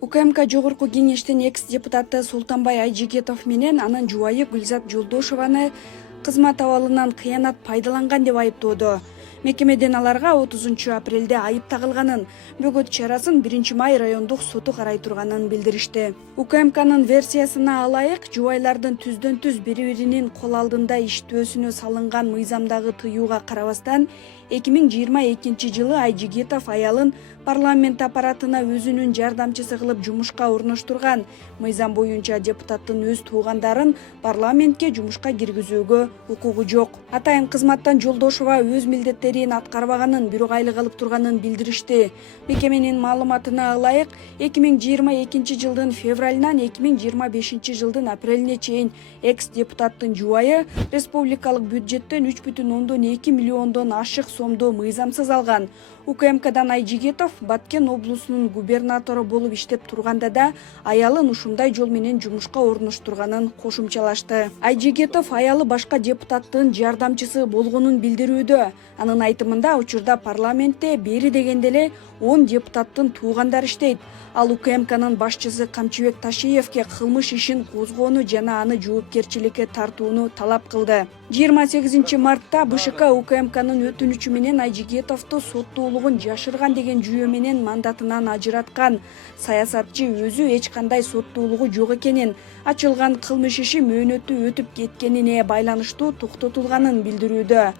УКМК Жогорку кеңештин экс-депутаты Султанбай Айжигитов менен анын жубайы Гүлзат Жолдошованы кызмат абалынан кыянат пайдаланган деп айыптоодо. Мекемеден аларга 30 апрелде айып тагылганын, бөгөт чарасын 1-май райондук соту карай турганын билдиришти. УКМКнын версиясына алайык, жубайлардын түздөн-түз бири-биринин кол алдында иштөөсүнө салынган мыйзамдагы тыюуга карабастан 2022 Айжигитов аялын парламент аппаратына өзүнүн жардамчысы кылып жумушка орноштурган. Мыйзам боюнча депутаттын өз туугандарын парламентке жумушка киргизүүгө укугу жок. Атайын кызматтан Жолдошова өз милдеттерин аткарбаганын, бирок айлык алып турганын билдиришти. Мекеменин маалыматына алайык, 2022 жылдын февралынан 2025 жылдын апрелине чейин экс-депутаттын жубайы республикалык бюджеттен 3,2 миллиондон ашык сомду мыйзамсыз алган. УКМКдан Айжигитов Баткен облусунун губернатору болуп иштеп турганда да аялын ушундай жол менен жумушка орноштурганын кошумчалашты. Айжигитов аялы башка депутаттын жардамчысы болгонун билдирүүдө. Анын айтымында учурда парламентте бери дегенде эле 10 депутаттын туугандары иштейт. Ал УКМКнын башчысы Камчыбек Ташиевке кылмыш ишин козгоону жана аны жоопкерчиликке тартууну талап кылды. 28 мартта БШК УКМКнын өтүнүчү менен Айжигитовду соттуулугун жашырган деген жүйө менен мандатынан ажыраткан. Саясатчы өзү эч кандай соттуулугу жок экенин, ачылган кылмыш иши мөөнөтү өтүп кеткенине байланыштуу токтотулганын билдирүүдө.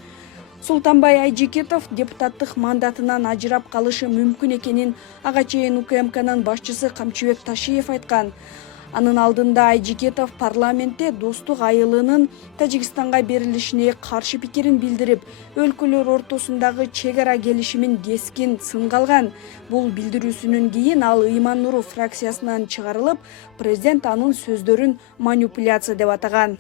Султанбай Айжигитов депутаттык мандатынан ажырап калышы мүмкүн экенин ага чейин УКМКнын башчысы Камчыбек Ташиев айткан. Анын алдында Айжигитов парламентте достук айылынын Тажикстанга берилишине каршы пикирин билдирип, өлкөлөр ортосундагы чек ара келишимин кескин сынга алган. Бул билдирүүсүнөн кийин ал Ыйман Нуров фракциясынан чыгарылып, президент анын сөздөрүн манипуляция деп атаган.